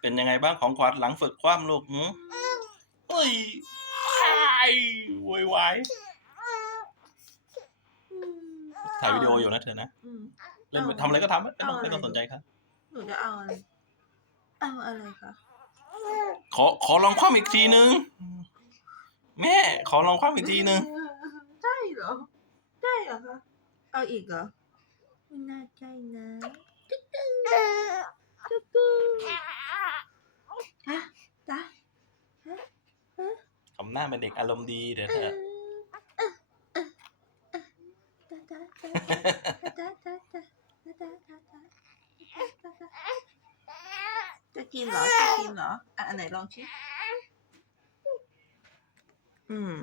เป็นยังไงบ้างของขวัญหลังฝึกคว่ำลูกหืมเฮ้ยอ้ายโวยวายถ่ายวิดีโออยู่นะเธอนะอืมเล่นไปเอาทำอะไรก็ทำไม่ต้องเอาอะไรไม่ต้องสนใจครับหนูจะเอาอะไรเอาอะไรคะขอขอลองคว่ำอีกทีนึง แม่ ขอลองคว่ำอีกทีนึง ใช่เหรอใช่เหรอคะเอาอีกเหรอไม่น่าใช่นะจุ๊กกึ๊กจุ๊กกึ๊กฮะจ้ะ ทำ หน้าเป็นเด็กอารมณ์ดีเดี๋ยวเธอจะกินเหรอจะกินเหรอ อะ อันไหนลองชิอืม